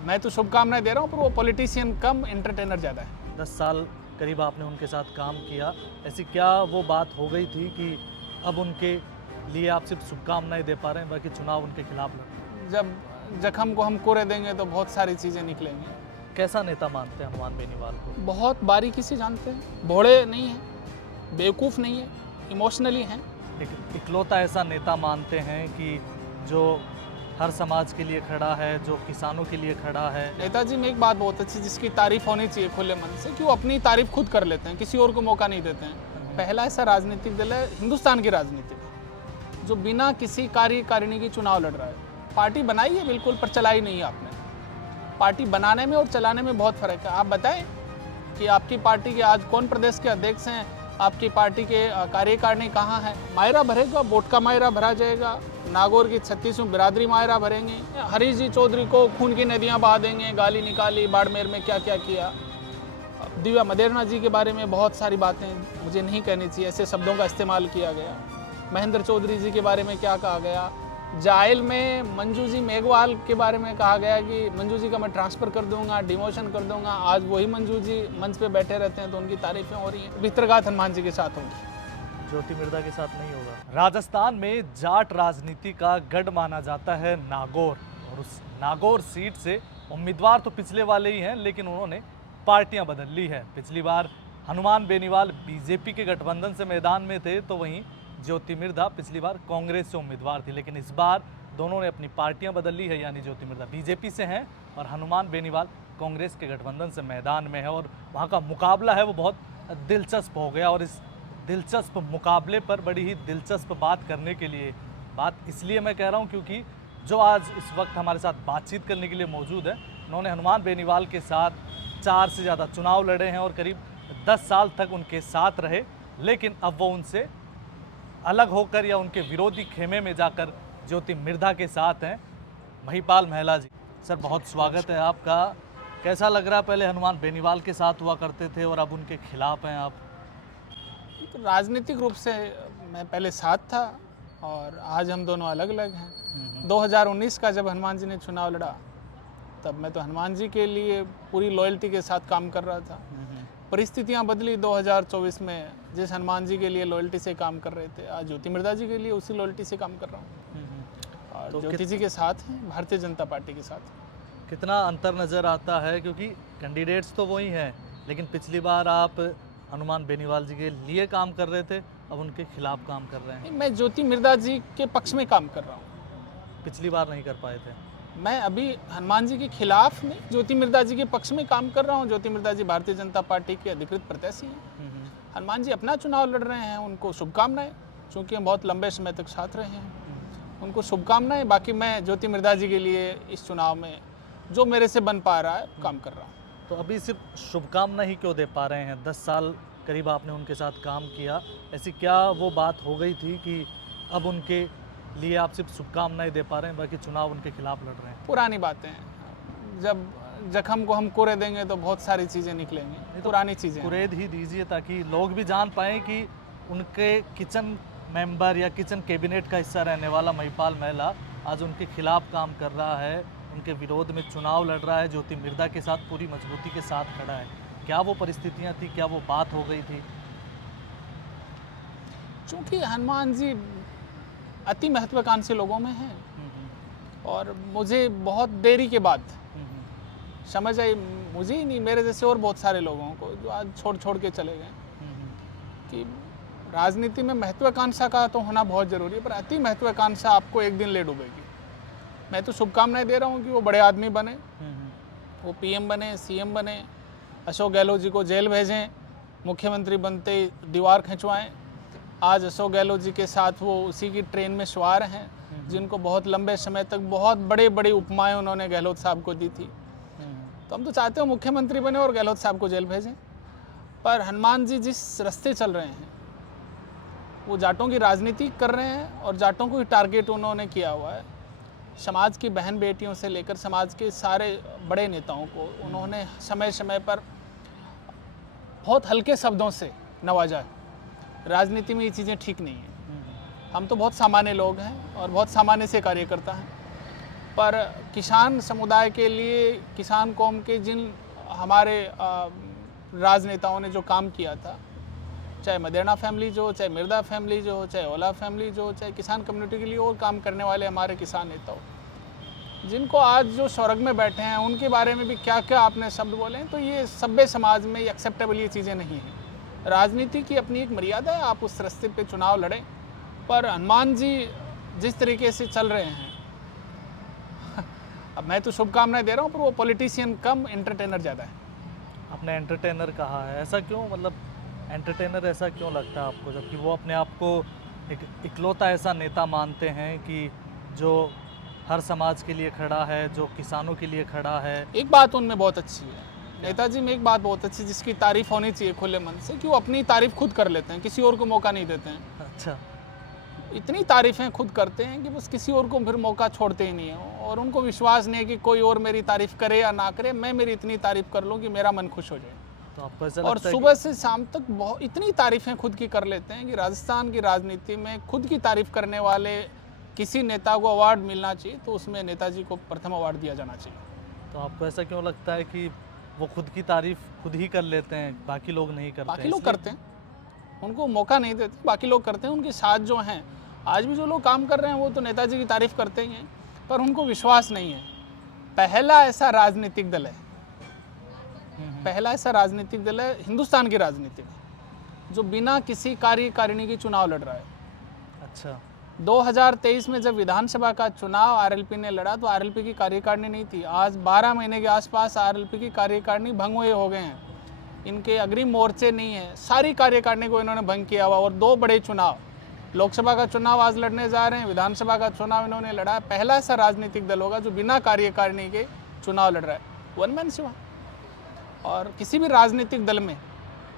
अब मैं तो शुभकामनाएं दे रहा हूँ, पर वो पॉलिटिशियन कम, एंटरटेनर ज़्यादा है। 10 साल करीब आपने उनके साथ काम किया, ऐसी क्या वो बात हो गई थी कि अब उनके लिए आप सिर्फ शुभकामनाएं दे पा रहे हैं, बाकी चुनाव उनके खिलाफ लड़ रहे हैं? जब जख्म को हम कोरे देंगे तो बहुत सारी चीज़ें निकलेंगी। कैसा नेता मानते हैं हनुमान बेनीवाल को? बहुत बारीकी से जानते हैं, भोले नहीं हैं, बेवकूफ़ नहीं है, इमोशनली हैं। एक इकलौता ऐसा नेता मानते हैं कि जो हर समाज के लिए खड़ा है, जो किसानों के लिए खड़ा है। नेताजी में एक बात बहुत अच्छी जिसकी तारीफ होनी चाहिए खुले मन से, कि वो अपनी तारीफ खुद कर लेते हैं, किसी और को मौका नहीं देते हैं। पहला ऐसा राजनीतिक दल है हिंदुस्तान की राजनीति में जो बिना किसी कार्यकारिणी की चुनाव लड़ रहा है। पार्टी बनाई है बिल्कुल, पर चलाई नहीं है आपने। पार्टी बनाने में और चलाने में बहुत फर्क है। आप बताएं कि आपकी पार्टी के आज कौन प्रदेश के अध्यक्ष हैं, आपकी पार्टी के कार्यकारिणी कहाँ है? मायरा भरेगा, वोट का मायरा भरा जाएगा, नागौर की 36वीं बिरादरी मायरा भरेंगे, हरीश जी चौधरी को खून की नदियाँ बहा देंगे, गाली निकाली, बाड़मेर में क्या क्या किया। दिव्या मदेरना जी के बारे में बहुत सारी बातें मुझे नहीं कहनी चाहिए, ऐसे शब्दों का इस्तेमाल किया गया। महेंद्र चौधरी जी के बारे में क्या कहा गया। जायल में मंजू जी मेघवाल के बारे में कहा गया कि मंजू जी का मैं ट्रांसफ़र कर दूंगा, डिमोशन कर दूंगा। आज वही मंजू जी मंच पे बैठे रहते हैं तो उनकी तारीफें हो रही हैं। भितरघात हनुमान जी के साथ होंगी, ज्योति मिर्धा के साथ नहीं होगा। राजस्थान में जाट राजनीति का गढ़ माना जाता है नागौर, और उस नागौर सीट से उम्मीदवार तो पिछले वाले ही हैं, लेकिन उन्होंने पार्टियां बदल ली है। पिछली बार हनुमान बेनीवाल बीजेपी के गठबंधन से मैदान में थे, तो वहीं ज्योति मिर्धा पिछली बार कांग्रेस से उम्मीदवार थी, लेकिन इस बार दोनों ने अपनी पार्टियां बदल ली है। यानी ज्योति मिर्धा बीजेपी से हैं और हनुमान बेनीवाल कांग्रेस के गठबंधन से मैदान में है, और वहाँ का मुकाबला है वो बहुत दिलचस्प हो गया। और इस दिलचस्प मुकाबले पर बड़ी ही दिलचस्प बात करने के लिए, बात इसलिए मैं कह रहा हूँ क्योंकि जो आज इस वक्त हमारे साथ बातचीत करने के लिए मौजूद है, उन्होंने हनुमान बेनीवाल के साथ 4 से ज़्यादा चुनाव लड़े हैं और करीब 10 साल तक उनके साथ रहे, लेकिन अब वो उनसे अलग होकर या उनके विरोधी खेमे में जाकर ज्योति मिर्धा के साथ हैं। महिपाल महला जी, सर बहुत स्वागत है आपका। कैसा लग रहा है? पहले हनुमान बेनीवाल के साथ हुआ करते थे और अब उनके खिलाफ हैं आप। तो राजनीतिक रूप से मैं पहले साथ था और आज हम दोनों अलग अलग हैं। 2019 का जब हनुमान जी ने चुनाव लड़ा, तब मैं तो हनुमान जी के लिए पूरी लॉयल्टी के साथ काम कर रहा था। परिस्थितियां बदली 2024 में, जिस हनुमान जी के लिए लॉयल्टी से काम कर रहे थे, आज ज्योति मिर्धा जी के लिए उसी लॉयल्टी से काम कर रहा हूँ। और तो ज्योति जी के साथ हैं, भारतीय जनता पार्टी के साथ। कितना अंतर नज़र आता है, क्योंकि कैंडिडेट्स तो वही हैं, लेकिन पिछली बार आप हनुमान बेनीवाल जी के लिए काम कर रहे थे, अब उनके खिलाफ काम कर रहे हैं। मैं ज्योति मिर्धा जी के पक्ष में काम कर रहा हूँ। पिछली बार नहीं कर पाए थे। मैं अभी हनुमान जी के खिलाफ नहीं, ज्योति मिर्धा जी के पक्ष में काम कर रहा हूँ। ज्योति मिर्धा जी भारतीय जनता पार्टी के अधिकृत प्रत्याशी हैं। हनुमान जी अपना चुनाव लड़ रहे हैं, उनको शुभकामनाएं, चूँकि हम बहुत लंबे समय तक साथ रहे हैं, उनको शुभकामनाएं। बाकी मैं ज्योति मिर्धा जी के लिए इस चुनाव में जो मेरे से बन पा रहा है काम कर रहा हूँ। तो अभी सिर्फ शुभकामना ही क्यों दे पा रहे हैं? 10 साल करीब आपने उनके साथ काम किया, ऐसी क्या वो बात हो गई थी कि अब उनके लिए आप सिर्फ शुभकामनाएं दे पा रहे हैं, बाकी चुनाव उनके खिलाफ लड़ रहे हैं? पुरानी बातें हैं, जब जख्म को हम कोरे देंगे तो बहुत सारी चीज़ें निकलेंगी। पुरानी चीज़ें कुरेद ही दीजिए ताकि लोग भी जान पाएँ कि उनके किचन मेंबर या किचन कैबिनेट का हिस्सा रहने वाला महिपाल महला आज उनके खिलाफ काम कर रहा है, उनके विरोध में चुनाव लड़ रहा है, ज्योति मिर्धा के साथ पूरी मजबूती के साथ खड़ा है। क्या वो परिस्थितियाँ थी, क्या वो बात हो गई थी? चूँकि हनुमान जी अति महत्वाकांक्षी लोगों में हैं और मुझे बहुत देरी के बाद समझ आई, मुझे ही नहीं, मेरे जैसे और बहुत सारे लोगों को जो आज छोड़ के चले गए, कि राजनीति में महत्वाकांक्षा का तो होना बहुत ज़रूरी है, पर अति महत्वाकांक्षा आपको एक दिन ले डूबेगी। मैं तो शुभकामनाएं दे रहा हूँ कि वो बड़े आदमी बने, वो पीएम बने, सीएम बने, अशोक गहलोत जी को जेल भेजें, मुख्यमंत्री बनते ही दीवार खिंचवाएं। आज अशोक गहलोत जी के साथ वो उसी की ट्रेन में सवार हैं, जिनको बहुत लंबे समय तक बहुत बड़े बड़ी उपमाएं उन्होंने गहलोत साहब को दी थी। तो हम तो चाहते हो मुख्यमंत्री बने और गहलोत साहब को जेल भेजें। पर हनुमान जी जिस रास्ते चल रहे हैं, वो जाटों की राजनीति कर रहे हैं और जाटों को ही टारगेट उन्होंने किया हुआ है। समाज की बहन बेटियों से लेकर समाज के सारे बड़े नेताओं को उन्होंने समय समय पर बहुत हल्के शब्दों से नवाजा है। राजनीति में ये चीज़ें ठीक नहीं हैं। हम तो बहुत सामान्य लोग हैं और बहुत सामान्य से कार्यकर्ता हैं, पर किसान समुदाय के लिए, किसान कौम के जिन हमारे राजनेताओं ने जो काम किया था, चाहे मदेना फैमिली जो हो, चाहे मिर्दा फैमिली जो हो, चाहे ओला फैमिली जो हो, चाहे किसान कम्युनिटी के लिए और काम करने वाले हमारे किसान नेता हो, जिनको आज जो स्वर्ग में बैठे हैं, उनके बारे में भी क्या क्या आपने शब्द बोले हैं, तो ये सभ्य समाज में एक्सेप्टेबल ये चीज़ें नहीं हैं। राजनीति की अपनी एक मर्यादा है, आप उस रास्ते पे चुनाव लड़ें, पर हनुमान जी जिस तरीके से चल रहे हैं अब मैं तो शुभकामनाएं दे रहा हूँ, पर वो पॉलिटिशियन कम एंटरटेनर ज़्यादा है। आपने एंटरटेनर कहा है, ऐसा क्यों? मतलब एंटरटेनर ऐसा क्यों लगता है आपको, जबकि वो अपने आप को एक इकलौता ऐसा नेता मानते हैं कि जो हर समाज के लिए खड़ा है, जो किसानों के लिए खड़ा है? एक बात उनमें बहुत अच्छी है, नेताजी में एक बात बहुत अच्छी जिसकी तारीफ होनी चाहिए खुले मन से, कि वो अपनी तारीफ खुद कर लेते हैं, किसी और को मौका नहीं देते हैं। अच्छा। इतनी तारीफ़ें खुद करते हैं कि बस किसी और को फिर मौका छोड़ते ही नहीं है, और उनको विश्वास नहीं है कि कोई और मेरी तारीफ़ करे या ना करे, मैं मेरी इतनी तारीफ़ कर लूँ कि मेरा मन खुश हो जाए। तो आपको ऐसा और लगता है सुबह से शाम तक बहुत इतनी तारीफ़ें खुद की कर लेते हैं कि राजस्थान की राजनीति में खुद की तारीफ़ करने वाले किसी नेता को अवार्ड मिलना चाहिए तो उसमें नेताजी को प्रथम अवार्ड दिया जाना चाहिए। तो आपको ऐसा क्यों लगता है कि वो खुद की तारीफ खुद ही कर लेते हैं, बाकी लोग नहीं करते? बाकी लोग करते हैं, उनको मौका नहीं देते, बाकी लोग करते हैं। उनके साथ जो हैं, आज भी जो लोग काम कर रहे हैं, वो तो नेताजी की तारीफ़ करते ही हैं, पर उनको विश्वास नहीं है। पहला ऐसा राजनीतिक दल है, पहला ऐसा राजनीतिक दल है हिंदुस्तान की राजनीति में जो बिना किसी कार्यकारिणी की चुनाव लड़ रहा है। अच्छा। 2023 में जब विधानसभा का चुनाव आरएलपी ने लड़ा तो आरएलपी की कार्यकारिणी नहीं थी। आज 12 महीने के आसपास आरएलपी की कार्यकारिणी भंग हुए हो गए हैं, इनके अग्रिम मोर्चे नहीं है, सारी कार्यकारिणी को इन्होंने भंग किया हुआ। और 2 बड़े चुनाव, लोकसभा का चुनाव आज लड़ने जा रहे हैं, विधानसभा का चुनाव इन्होंने लड़ा। पहला ऐसा राजनीतिक दल होगा जो बिना कार्यकारिणी के चुनाव लड़ रहा है, वन मैन शिवा। और किसी भी राजनीतिक दल में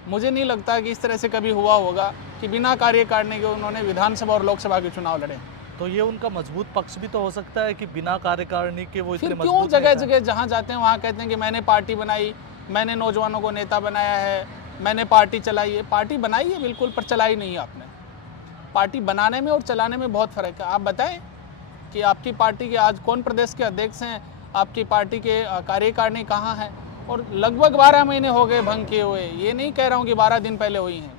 मुझे नहीं लगता कि इस तरह से कभी हुआ होगा कि बिना कार्यकारिणी के उन्होंने विधानसभा और लोकसभा के चुनाव लड़े। तो ये उनका मजबूत पक्ष भी तो हो सकता है कि बिना कार्यकारिणी के वो इतने फिर क्यों मजबूत जगह नेता हैं? जगह जहाँ जाते हैं वहाँ कहते हैं कि मैंने पार्टी बनाई, मैंने नौजवानों को नेता बनाया है, मैंने पार्टी चलाई है। पार्टी बनाई है बिल्कुल, पर चलाई नहीं है आपने। पार्टी बनाने में और चलाने में बहुत फ़र्क है। आप बताएं कि आपकी पार्टी के आज कौन प्रदेश के अध्यक्ष हैं, आपकी पार्टी के कार्यकारिणी कहाँ है? और लगभग 12 महीने हो गए भंग किए हुए। ये नहीं कह रहा हूँ कि 12 दिन पहले हुई हैं।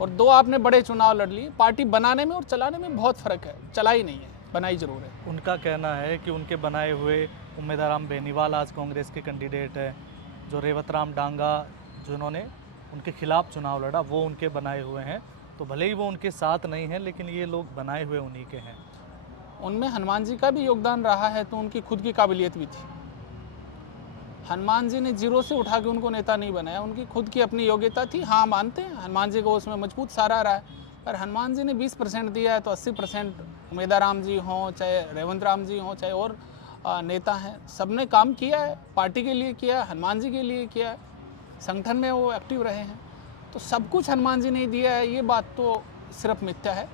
और 2 आपने बड़े चुनाव लड़ लिए। पार्टी बनाने में और चलाने में बहुत फ़र्क है, चलाई नहीं है, बनाई ज़रूर है। उनका कहना है कि उनके बनाए हुए उम्मीदवार बेनीवाल आज कांग्रेस के कैंडिडेट है, जो रेवतराम डांगा जिन्होंने उनके खिलाफ चुनाव लड़ा वो उनके बनाए हुए हैं। तो भले ही वो उनके साथ नहीं है, लेकिन ये लोग बनाए हुए उन्हीं के हैं। उनमें हनुमान जी का भी योगदान रहा है, तो उनकी खुद की काबिलियत भी थी। हनुमान जी ने जीरो से उठा के उनको नेता नहीं बनाया, उनकी खुद की अपनी योग्यता थी। हाँ, मानते हैं हनुमान जी को उसमें मजबूत सहारा रहा है, पर हनुमान जी ने 20% दिया है तो 80% उमेदाराम जी हों, चाहे रेवंत राम जी हों, चाहे और नेता हैं, सबने काम किया है, पार्टी के लिए किया है, हनुमान जी के लिए किया है, संगठन में वो एक्टिव रहे हैं। तो सब कुछ हनुमान जी ने दिया है, ये बात तो सिर्फ मिथ्या है।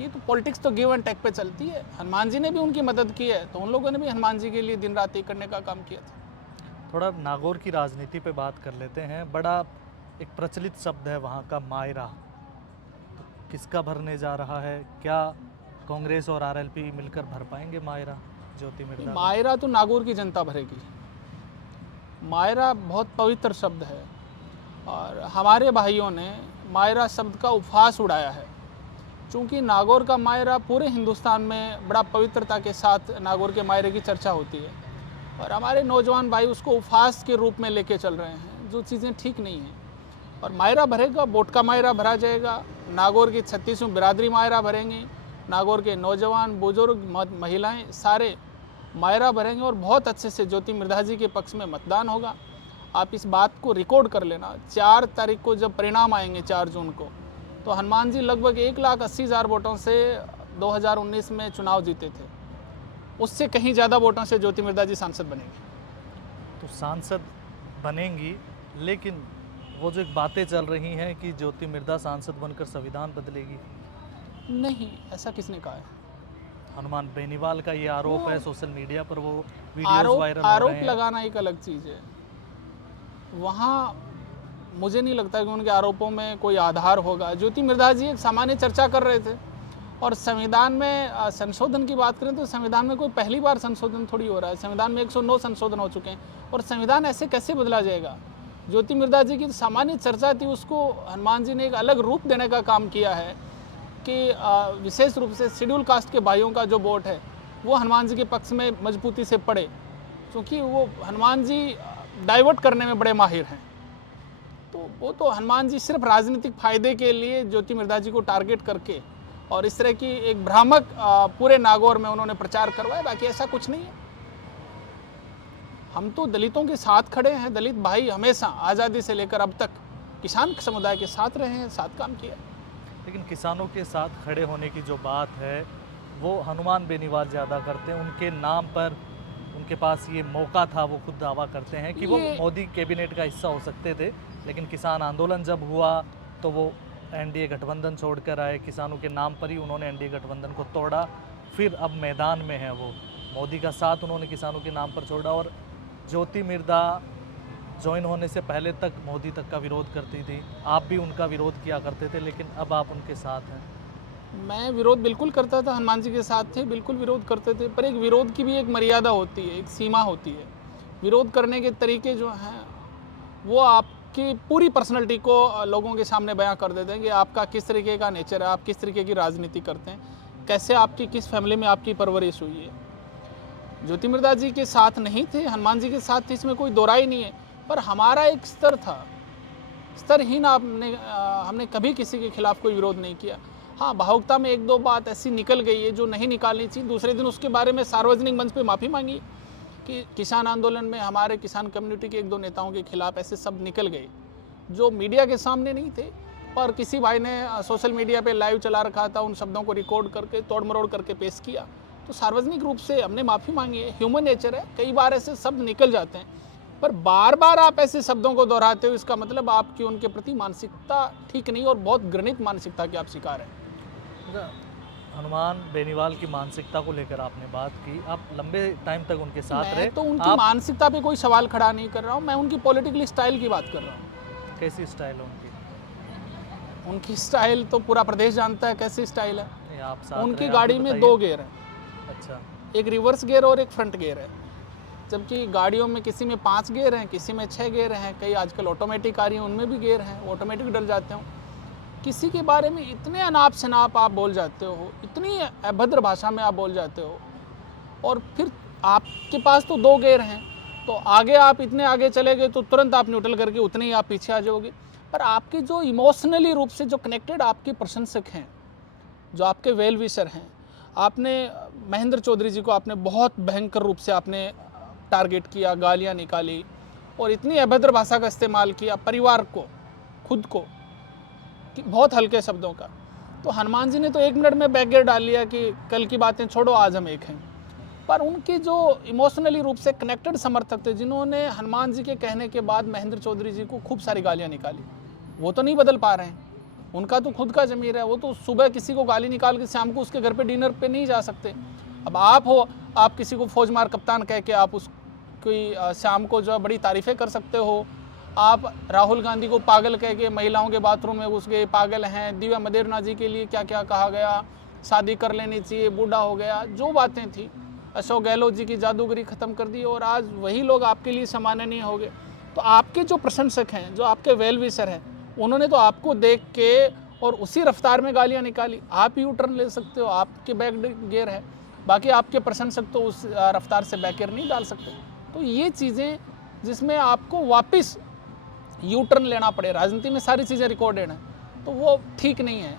ये तो पॉलिटिक्स तो गिव एंड टेक पे चलती है। हनुमान जी ने भी उनकी मदद की है, तो उन लोगों ने भी हनुमान जी के लिए दिन रात एक करने का काम किया था। थोड़ा नागौर की राजनीति पे बात कर लेते हैं। बड़ा एक प्रचलित शब्द है वहाँ का, मायरा। तो किसका भरने जा रहा है? क्या कांग्रेस और आरएलपी मिलकर भर पाएंगे मायरा ज्योति मिर्धा? मायरा तो नागौर की जनता भरेगी। मायरा बहुत पवित्र शब्द है और हमारे भाइयों ने मायरा शब्द का उपहास उड़ाया है। चूँकि नागौर का मायरा पूरे हिंदुस्तान में बड़ा पवित्रता के साथ नागौर के मायरे की चर्चा होती है, और हमारे नौजवान भाई उसको उपहास के रूप में लेके चल रहे हैं, जो चीज़ें ठीक नहीं हैं। और मायरा भरेगा, वोट का मायरा भरा जाएगा, नागौर की 36वीं बिरादरी मायरा भरेंगी, नागौर के नौजवान, बुजुर्ग, महिलाएं सारे मायरा भरेंगे और बहुत अच्छे से ज्योति मिर्धा जी के पक्ष में मतदान होगा। आप इस बात को रिकॉर्ड कर लेना। 4 तारीख को जब परिणाम आएंगे 4 जून को, तो हनुमान जी लगभग 1,80,000 वोटों से 2019 में चुनाव जीते थे, उससे कहीं ज़्यादा वोटों से ज्योति मिर्धा जी सांसद बनेंगे। तो सांसद बनेंगी, लेकिन वो जो एक बातें चल रही हैं कि ज्योति मिर्धा सांसद बनकर संविधान बदलेगी, नहीं, ऐसा किसने कहा है? हनुमान बेनीवाल का ये आरोप है, सोशल मीडिया पर वो वीडियोस वायरल हो आरोप रहे हैं। लगाना एक अलग चीज़ है। वहाँ मुझे नहीं लगता कि उनके आरोपों में कोई आधार होगा। ज्योति मिर्धा जी एक सामान्य चर्चा कर रहे थे, और संविधान में संशोधन की बात करें तो संविधान में कोई पहली बार संशोधन थोड़ी हो रहा है। संविधान में 109 संशोधन हो चुके हैं और संविधान ऐसे कैसे बदला जाएगा। ज्योति मिर्धा जी की सामान्य चर्चा थी, उसको हनुमान जी ने एक अलग रूप देने का काम किया है कि विशेष रूप से शेड्यूल कास्ट के भाइयों का जो वोट है वो हनुमान जी के पक्ष में मजबूती से पड़े, क्योंकि वो हनुमान जी डाइवर्ट करने में बड़े माहिर हैं। तो वो तो हनुमान जी सिर्फ राजनीतिक फायदे के लिए ज्योति मिर्धा जी को टारगेट करके और इस तरह की एक भ्रामक पूरे नागौर में उन्होंने प्रचार करवाया, बाकी ऐसा कुछ नहीं है। हम तो दलितों के साथ खड़े हैं। दलित भाई हमेशा आज़ादी से लेकर अब तक किसान समुदाय के साथ रहे हैं, साथ काम किया। लेकिन किसानों के साथ खड़े होने की जो बात है वो हनुमान बेनीवाल ज़्यादा करते हैं। उनके नाम पर उनके पास ये मौका था, वो खुद दावा करते हैं कि वो मोदी कैबिनेट का हिस्सा हो सकते थे, लेकिन किसान आंदोलन जब हुआ तो वो एनडीए गठबंधन छोड़कर आए। किसानों के नाम पर ही उन्होंने एनडीए गठबंधन को तोड़ा, फिर अब मैदान में है वो। मोदी का साथ उन्होंने किसानों के नाम पर छोड़ा और ज्योति मिर्धा ज्वाइन होने से पहले तक मोदी तक का विरोध करती थी। आप भी उनका विरोध किया करते थे, लेकिन अब आप उनके साथ हैं। मैं विरोध बिल्कुल करता था, हनुमान जी के साथ थे, बिल्कुल विरोध करते थे, पर एक विरोध की भी एक मर्यादा होती है, एक सीमा होती है। विरोध करने के तरीके जो हैं वो आपकी पूरी पर्सनैलिटी को लोगों के सामने बयां कर देते हैं कि आपका किस तरीके का नेचर है, आप किस तरीके की राजनीति करते हैं, कैसे आपकी किस फैमिली में आपकी परवरिश हुई है। ज्योति मिर्धा जी के साथ नहीं थे, हनुमान जी के साथ थे, इसमें कोई दोहराई नहीं है। पर हमारा एक स्तर था, स्तरहीन हमने कभी किसी के खिलाफ कोई विरोध नहीं किया। हाँ, भावुकता में एक दो बात ऐसी निकल गई है जो नहीं निकालनी चाहिए। दूसरे दिन उसके बारे में सार्वजनिक मंच पे माफ़ी मांगी कि किसान आंदोलन में हमारे किसान कम्युनिटी के एक दो नेताओं के खिलाफ ऐसे शब्द निकल गए जो मीडिया के सामने नहीं थे, पर किसी भाई ने सोशल मीडिया पे लाइव चला रखा था, उन शब्दों को रिकॉर्ड करके तोड़ मरोड़ करके पेश किया। तो सार्वजनिक रूप से हमने माफ़ी मांगी है। ह्यूमन नेचर है, कई बार ऐसे शब्द निकल जाते हैं, पर बार बार आप ऐसे शब्दों को दोहराते हो, इसका मतलब आपकी उनके प्रति मानसिकता ठीक नहीं और बहुत घृणित मानसिकता के आप शिकार हैं। हनुमान बेनीवाल की मानसिकता को लेकर आपने बात की, आप लंबे टाइम तक उनके साथ रहे। मैं तो उनकी मानसिकता पे कोई सवाल खड़ा नहीं कर रहा हूँ, मैं उनकी पॉलिटिकल स्टाइल की बात कर रहा हूँ। कैसी स्टाइल है उनकी? उनकी स्टाइल तो पूरा प्रदेश जानता है कैसी स्टाइल है। आप साथ उनकी गाड़ी में 2 गियर है। अच्छा। एक रिवर्स गियर और एक फ्रंट गियर है, जबकि गाड़ियों में किसी में 5 गियर हैं, किसी में 6 गियर हैं, कई आजकल ऑटोमेटिक आ रही हैं उनमें भी गियर हैं, ऑटोमेटिक डल जाते हो। किसी के बारे में इतने अनाप शनाप आप बोल जाते हो, इतनी अभद्र भाषा में आप बोल जाते हो, और फिर आपके पास तो 2 गियर हैं, तो आगे आप इतने आगे चले गए तो तुरंत आप न्यूट्रल करके उतने ही आप पीछे आ जाओगे। पर आपके जो इमोशनली रूप से जो कनेक्टेड आपके प्रशंसक हैं, जो आपके वेल विशर हैं, आपने महेंद्र चौधरी जी को आपने बहुत भयंकर रूप से आपने टारगेट किया, गालियाँ निकाली और इतनी अभद्र भाषा का इस्तेमाल किया परिवार को, खुद को, कि बहुत हल्के शब्दों का। तो हनुमान जी ने तो 1 मिनट में बैक गियर डाल लिया कि कल की बातें छोड़ो, आज हम एक हैं। पर उनके जो इमोशनली रूप से कनेक्टेड समर्थक थे, जिन्होंने हनुमान जी के कहने के बाद महेंद्र चौधरी जी को खूब सारी गालियाँ निकाली, वो तो नहीं बदल पा रहे हैं। उनका तो खुद का ज़मीर है, वो तो सुबह किसी को गाली निकाल के शाम को उसके घर पे डिनर पे नहीं जा सकते। अब आप हो, आप किसी को फौजमार कप्तान कह के आप उसकी शाम को जो है बड़ी तारीफ़ें कर सकते हो। आप राहुल गांधी को पागल कह के महिलाओं के बाथरूम में घुस गए, पागल हैं। दिव्या मदेरना जी के लिए क्या क्या कहा गया, शादी कर लेनी चाहिए, बूढ़ा हो गया, जो बातें थी। अशोक गहलोत जी की जादूगरी ख़त्म कर दी और आज वही लोग आपके लिए सम्माननीय हो गए। तो आपके जो प्रशंसक हैं, जो आपके वेल विशर हैं, उन्होंने तो आपको देख के और उसी रफ्तार में गालियाँ निकाली। आप यू टर्न ले सकते हो, आपके बैक गियर है, बाकी आपके प्रशंसक तो उस रफ्तार से बैक गियर नहीं डाल सकते। तो ये चीज़ें जिसमें आपको वापस यू टर्न लेना पड़े, राजनीति में सारी चीज़ें रिकॉर्डेड हैं, तो वो ठीक नहीं है।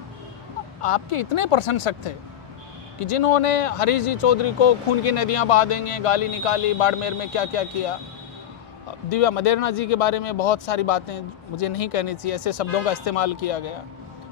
आपके इतने प्रशंसक थे कि जिन्होंने हरीश जी चौधरी को खून की नदियाँ बहा देंगे गाली निकाली, बाड़मेर में क्या क्या किया। दिव्या मदेरना जी के बारे में बहुत सारी बातें मुझे नहीं कहनी चाहिए, ऐसे शब्दों का इस्तेमाल किया गया।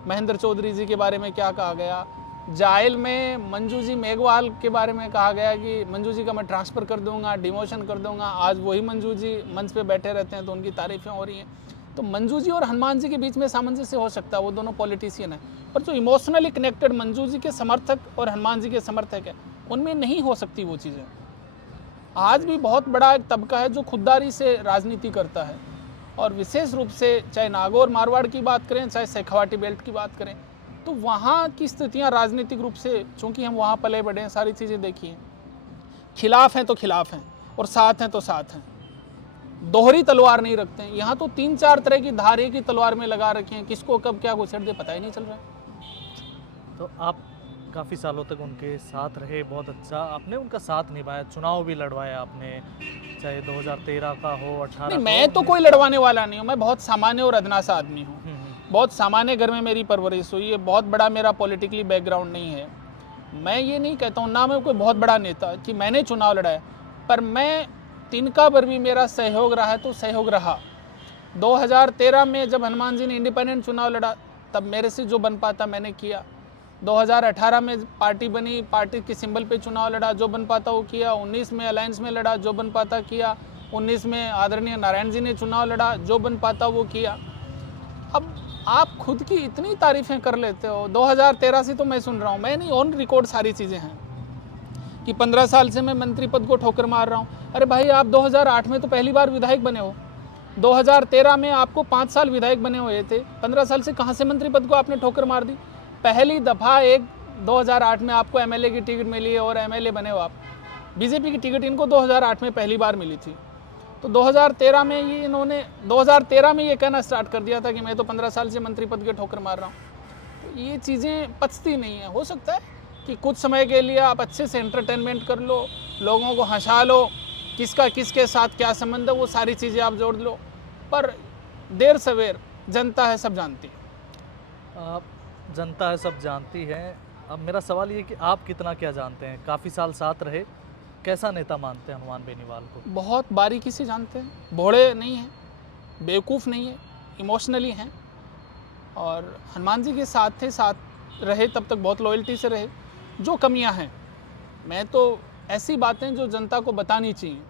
महेंद्र चौधरी जी के बारे में क्या कहा गया। जायल में मंजू जी मेघवाल के बारे में कहा गया कि मंजू जी का मैं ट्रांसफ़र कर दूंगा, डिमोशन कर दूंगा। आज वही मंजू जी मंच पे बैठे रहते हैं तो उनकी तारीफ़ें हो रही हैं। तो मंजू जी और हनुमान जी के बीच में सामंजस्य हो सकता है, वो दोनों पॉलिटिशियन हैं, पर जो इमोशनली कनेक्टेड मंजू जी के समर्थक और हनुमान जी के समर्थक हैं, उनमें नहीं हो सकती वो चीज़ें। आज भी बहुत बड़ा एक तबका है जो खुददारी से राजनीति करता है, और विशेष रूप से चाहे नागौर मारवाड़ की बात करें, चाहे शेखावाटी बेल्ट की बात करें, तो वहाँ की स्थितियाँ राजनीतिक रूप से, चूँकि हम वहाँ पले बढ़े हैं, सारी चीज़ें देखी हैं, खिलाफ हैं तो खिलाफ हैं और साथ हैं तो साथ हैं, दोहरी तलवार नहीं रखते हैं। यहाँ तो 3-4 तरह की धार एक ही तलवार में लगा रखे हैं, किसको कब क्या घुसेड़ दे पता ही नहीं चल रहा है। तो आप काफ़ी सालों तक उनके साथ रहे, बहुत अच्छा आपने उनका साथ निभाया, चुनाव भी लड़वाया आपने, चाहे 2013 का हो, 18 नहीं, का मैं हो, तो कोई लड़वाने वाला नहीं हूँ, मैं बहुत सामान्य और अदना सा आदमी हूँ। हम्म। बहुत सामान्य घर में मेरी परवरिश हुई है, बहुत बड़ा मेरा पॉलिटिकली बैकग्राउंड नहीं है। मैं ये नहीं कहता हूँ, ना मैं कोई बहुत बड़ा नेता कि मैंने चुनाव लड़ा है, पर मैं तिनका पर भी मेरा सहयोग रहा है तो सहयोग रहा। 2013 में जब हनुमान जी ने इंडिपेंडेंट चुनाव लड़ा, तब मेरे से जो बन पाता मैंने किया। 2018 में पार्टी बनी, पार्टी के सिंबल पे चुनाव लड़ा, जो बन पाता वो किया। 19 में अलायंस में लड़ा, जो बन पाता किया। 19 में आदरणीय नारायण जी ने चुनाव लड़ा, जो बन पाता वो किया। अब आप खुद की इतनी तारीफें कर लेते हो, 2013 से तो मैं सुन रहा हूँ, मैं नहीं, ऑन रिकॉर्ड सारी चीज़ें हैं कि 15 साल से मैं मंत्री पद को ठोकर मार रहा हूँ। अरे भाई, आप 2008 में तो पहली बार विधायक बने हो, 2013 में आपको 5 साल विधायक बने हुए थे, 15 साल से कहाँ से मंत्री पद को आपने ठोकर मार दी? पहली दफ़ा 2008 में आपको एमएलए की टिकट मिली है और एमएलए बने हो आप। बीजेपी की टिकट इनको 2008 में पहली बार मिली थी, तो 2013 में ये इन्होंने 2013 में ये कहना स्टार्ट कर दिया था कि मैं तो 15 साल से मंत्री पद के ठोकर मार रहा हूँ। तो ये चीज़ें पचती नहीं है। हो सकता है कि कुछ समय के लिए आप अच्छे से एंटरटेनमेंट कर लो, लोगों को हंसा लो, किसका किसके साथ क्या संबंध है वो सारी चीज़ें आप जोड़ लो, पर देर सवेर जनता है सब जानती है। जनता है सब जानती है। अब मेरा सवाल ये कि आप कितना क्या जानते हैं, काफ़ी साल साथ रहे, कैसा नेता मानते हैं हनुमान बेनीवाल को? बहुत बारीकी से जानते हैं, भोले नहीं हैं, बेवकूफ़ नहीं है, इमोशनली हैं, और हनुमान जी के साथ थे, साथ रहे तब तक बहुत लॉयल्टी से रहे। जो कमियां हैं, मैं तो ऐसी बातें जो जनता को बतानी चाहिए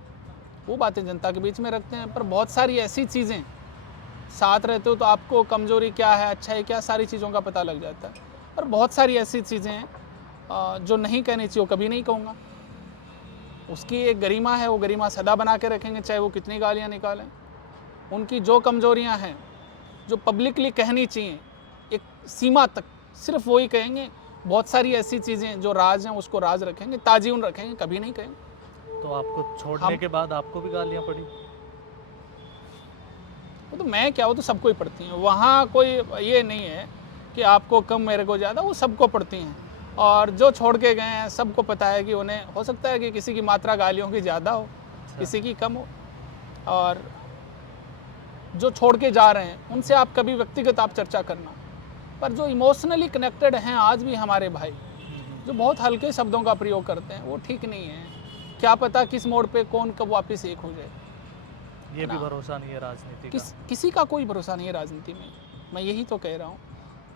वो बातें जनता के बीच में रखते हैं, पर बहुत सारी ऐसी चीज़ें, साथ रहते हो तो आपको कमजोरी क्या है, अच्छाई क्या, सारी चीज़ों का पता लग जाता है। और बहुत सारी ऐसी चीज़ें हैं जो नहीं कहनी चाहिए, वो कभी नहीं कहूँगा। उसकी एक गरिमा है, वो गरिमा सदा बना के रखेंगे, चाहे वो कितनी गालियाँ निकालें। उनकी जो कमजोरियाँ हैं, जो पब्लिकली कहनी चाहिए, एक सीमा तक सिर्फ वही कहेंगे। बहुत सारी ऐसी चीज़ें जो राज हैं उसको राज रखेंगे, ताजीन रखेंगे, कभी नहीं कहेंगे। तो आपको छोड़ने के बाद आपको भी गालियाँ पड़ी? वो तो मैं क्या, वो तो सबको ही पड़ती हैं। वहाँ कोई ये नहीं है कि आपको कम मेरे को ज़्यादा, वो सबको पड़ती हैं। और जो छोड़ के गए हैं सबको पता है कि उन्हें, हो सकता है कि किसी की मात्रा गालियों की ज़्यादा हो, किसी की कम हो। और जो छोड़ के जा रहे हैं उनसे आप कभी व्यक्तिगत आप चर्चा करना, पर जो इमोशनली कनेक्टेड हैं आज भी हमारे भाई, जो बहुत हल्के शब्दों का प्रयोग करते हैं, वो ठीक नहीं है। क्या पता किस मोड़ पे कौन कब वापस एक हो जाए, ये भी भरोसा नहीं है राजनीति का। किसी का कोई भरोसा नहीं है राजनीति में, मैं यही तो कह रहा हूँ।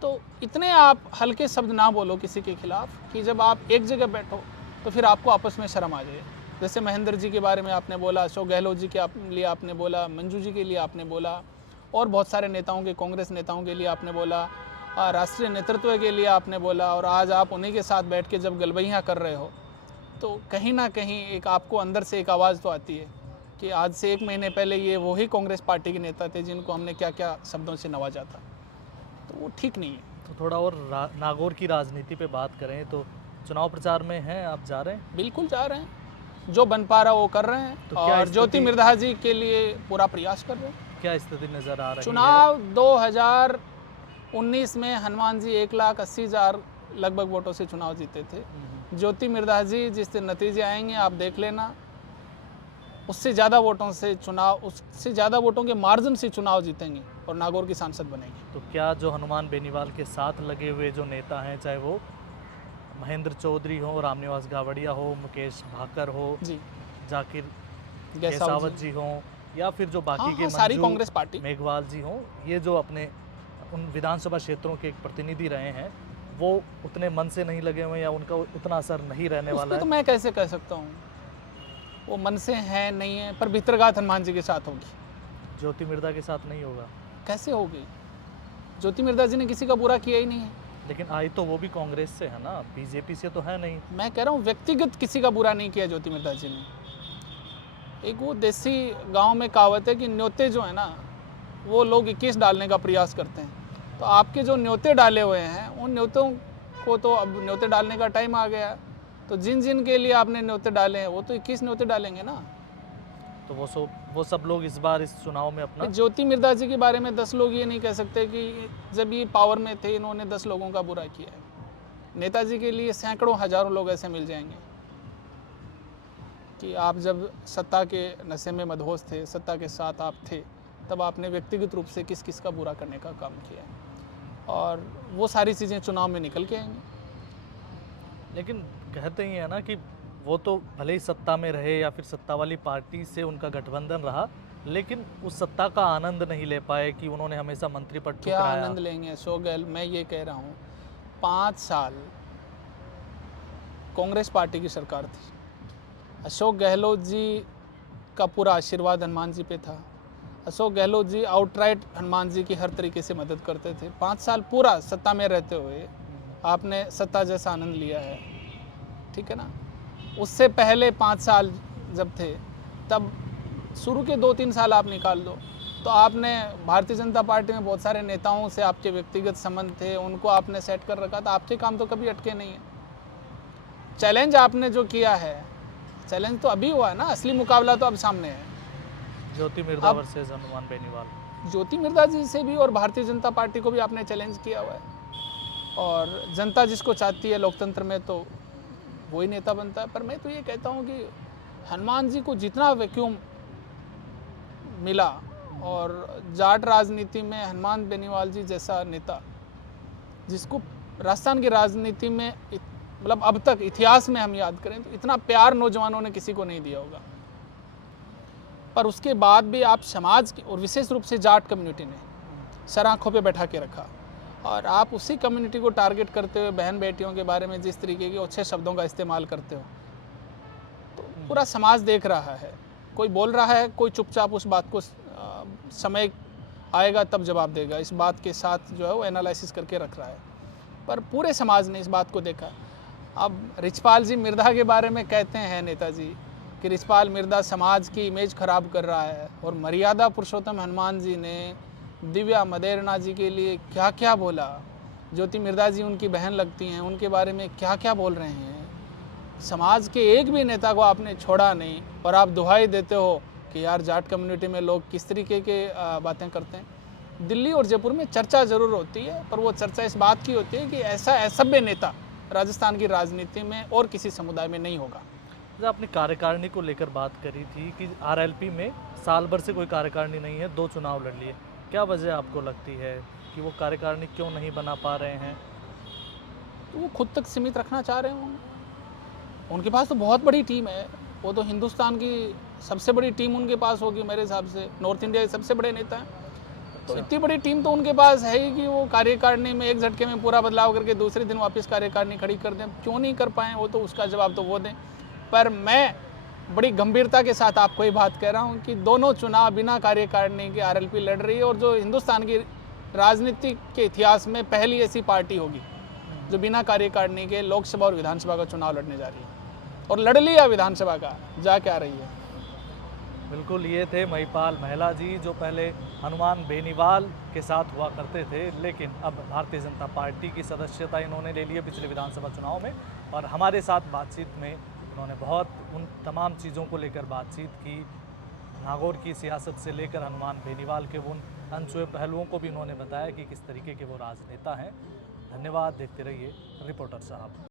तो इतने आप हल्के शब्द ना बोलो किसी के खिलाफ कि जब आप एक जगह बैठो तो फिर आपको आपस में शर्म आ जाए। जैसे महेंद्र जी के बारे में आपने बोला, अशोक गहलोत जी के लिए आपने बोला, मंजू जी के लिए आपने बोला, और बहुत सारे नेताओं के, कांग्रेस नेताओं के लिए आपने बोला, राष्ट्रीय नेतृत्व के लिए आपने बोला, और आज आप उन्हीं के साथ बैठ के जब गलबैयाँ कर रहे हो तो कहीं ना कहीं एक आपको अंदर से एक आवाज़ तो आती है कि आज से 1 महीने पहले ये वही कांग्रेस पार्टी के नेता थे जिनको हमने क्या क्या शब्दों से नवाजा था। तो वो ठीक नहीं है। तो थोड़ा और नागौर की राजनीति पे बात करें तो चुनाव प्रचार में हैं, आप जा रहे हैं? बिल्कुल जा रहे हैं, जो बन पा रहा वो कर रहे हैं, तो क्या और ज्योति मिर्धा जी के लिए पूरा प्रयास कर रहे हैं। क्या स्थिति नज़र आ रही है? चुनाव 2019 में हनुमान जी 1,80,000 लगभग वोटों से चुनाव जीते थे। ज्योति मिर्धा जी जिस दिन नतीजे आएंगे आप देख लेना, उससे ज़्यादा वोटों से चुनाव, उससे ज़्यादा वोटों के मार्जिन से चुनाव जीतेंगे और नागौर की सांसद बनेंगे। तो क्या जो हनुमान बेनीवाल के साथ लगे हुए जो नेता हैं, चाहे वो महेंद्र चौधरी हो, रामनिवास गावड़िया हो, मुकेश भाकर हो जी, जाकिर गैसावत गैसावत जी हों, या फिर जो बाकी के सारी मंजू कांग्रेस पार्टी, मेघवाल जी हों, ये जो अपने उन विधानसभा क्षेत्रों के एक प्रतिनिधि रहे हैं, वो उतने मन से नहीं लगे हुए या उनका उतना असर नहीं रहने वाला है? तो मैं कैसे कह सकता हूँ, वो मन से है नहीं है, पर भीतरगात हनुमान जी के साथ होगी। ज्योति मिर्धा के साथ नहीं होगा? कैसे होगी? ज्योति मिर्धा जी ने किसी का बुरा किया ही नहीं है। लेकिन आई तो वो भी कांग्रेस से है ना, बीजेपी से तो है नहीं। मैं कह रहा हूँ व्यक्तिगत किसी का बुरा नहीं किया ज्योति मिर्धा जी ने। एक वो देसी गांव में कहावत है कि न्योते जो है ना, वो लोग 21 डालने का प्रयास करते हैं, तो आपके जो न्योते डाले हुए हैं उन न्योतों को तो अब न्योते डालने का टाइम आ गया। तो जिन जिन के लिए आपने न्योते डाले हैं वो तो 21 न्योते डालेंगे ना। तो वो सब लोग इस बार इस चुनाव में अपना ज्योति मिर्धा जी के बारे में 10 लोग ये नहीं कह सकते कि जब ये पावर में थे इन्होंने 10 लोगों का बुरा किया है। नेताजी के लिए सैकड़ों हजारों लोग ऐसे मिल जाएंगे कि आप जब सत्ता के नशे में मदहोश थे, सत्ता के साथ आप थे, तब आपने व्यक्तिगत रूप से किस किस का बुरा करने का काम किया है, और वो सारी चीज़ें चुनाव में निकल के आएंगी। लेकिन कहते ही है ना कि वो तो भले ही सत्ता में रहे या फिर सत्ता वाली पार्टी से उनका गठबंधन रहा, लेकिन उस सत्ता का आनंद नहीं ले पाए कि उन्होंने हमेशा मंत्री पद क्या ठुकराया। आनंद लेंगे अशोक गहलोत? मैं ये कह रहा हूँ 5 साल कांग्रेस पार्टी की सरकार थी, अशोक गहलोत जी का पूरा आशीर्वाद हनुमान जी पे था। अशोक गहलोत जी आउटराइट हनुमान जी की हर तरीके से मदद करते थे। 5 साल पूरा सत्ता में रहते हुए आपने सत्ता जैसा आनंद लिया है, ठीक है ना। उससे पहले 5 साल जब थे तब शुरू के 2-3 साल आप निकाल दो तो आपने भारतीय जनता पार्टी में बहुत सारे नेताओं से आपके व्यक्तिगत संबंध थे, उनको आपने सेट कर रखा था। आपके काम तो कभी अटके नहीं है। चैलेंज आपने जो किया है, चैलेंज तो अभी हुआ है ना, असली मुकाबला तो अब सामने है। ज्योति मिर्धा वर्सेस हनुमान बेनीवाल। ज्योति मिर्धा जी से भी और भारतीय जनता पार्टी को भी आपने चैलेंज किया हुआ है, और जनता जिसको चाहती है लोकतंत्र में तो वही नेता बनता है। पर मैं तो ये कहता हूँ कि हनुमान जी को जितना वैक्यूम मिला, और जाट राजनीति में हनुमान बेनीवाल जी जैसा नेता जिसको राजस्थान की राजनीति में मतलब अब तक इतिहास में हम याद करें तो इतना प्यार नौजवानों ने किसी को नहीं दिया होगा। पर उसके बाद भी आप समाज की और विशेष रूप से जाट कम्युनिटी ने सर आँखों पे बैठा के रखा, और आप उसी कम्युनिटी को टारगेट करते हुए बहन बेटियों के बारे में जिस तरीके के अच्छे शब्दों का इस्तेमाल करते हो, तो पूरा समाज देख रहा है। कोई बोल रहा है, कोई चुपचाप उस बात को समय आएगा तब जवाब देगा, इस बात के साथ जो है वो एनालिसिस करके रख रहा है। पर पूरे समाज ने इस बात को देखा। अब रिचपाल जी मिर्धा के बारे में कहते हैं नेताजी कि रिचपाल मिर्धा समाज की इमेज खराब कर रहा है, और मर्यादा पुरुषोत्तम हनुमान जी ने दिव्या मदेरणा जी के लिए क्या क्या बोला। ज्योति मिर्धा जी उनकी बहन लगती हैं, उनके बारे में क्या क्या बोल रहे हैं। समाज के एक भी नेता को आपने छोड़ा नहीं, और आप दुहाई देते हो कि यार जाट कम्युनिटी में लोग किस तरीके के बातें करते हैं। दिल्ली और जयपुर में चर्चा ज़रूर होती है, पर वो चर्चा इस बात की होती है कि ऐसा असभ्य नेता राजस्थान की राजनीति में और किसी समुदाय में नहीं होगा। जब आपने कार्यकारिणी को लेकर बात करी थी कि आरएलपी में साल भर से कोई कार्यकारिणी नहीं है, 2 चुनाव लड़ लिए, क्या वजह आपको लगती है कि वो कार्यकारिणी क्यों नहीं बना पा रहे हैं? तो वो खुद तक सीमित रखना चाह रहे होंगे। उनके पास तो बहुत बड़ी टीम है, वो तो हिंदुस्तान की सबसे बड़ी टीम उनके पास होगी मेरे हिसाब से, नॉर्थ इंडिया के सबसे बड़े नेता हैं। तो इतनी बड़ी टीम तो उनके पास है ही कि वो कार्यकारिणी में एक झटके में पूरा बदलाव करके दूसरे दिन वापस कार्यकारिणी खड़ी कर दें। क्यों नहीं कर पाए वो तो उसका जवाब तो वो दें। पर मैं बड़ी गंभीरता के साथ आपको ये बात कह रहा हूँ कि दोनों चुनाव बिना कार्यकारिणी के आरएलपी लड़ रही है, और जो हिंदुस्तान की राजनीति के इतिहास में पहली ऐसी पार्टी होगी जो बिना कार्यकारिणी के लोकसभा और विधानसभा का चुनाव लड़ने जा रही है, और लड़ लिया विधानसभा का, जा के आ रही है। बिल्कुल, ये थे महिपाल महिला जी जो पहले हनुमान बेनीवाल के साथ हुआ करते थे, लेकिन अब भारतीय जनता पार्टी की सदस्यता इन्होंने ले ली है पिछले विधानसभा चुनाव में। और हमारे साथ बातचीत में उन्होंने बहुत उन तमाम चीज़ों को लेकर बातचीत की, नागौर की सियासत से लेकर हनुमान बेनीवाल के उन अनछुए पहलुओं को भी उन्होंने बताया कि किस तरीके के वो राजनेता हैं। धन्यवाद, देखते रहिए रिपोर्टर साहब।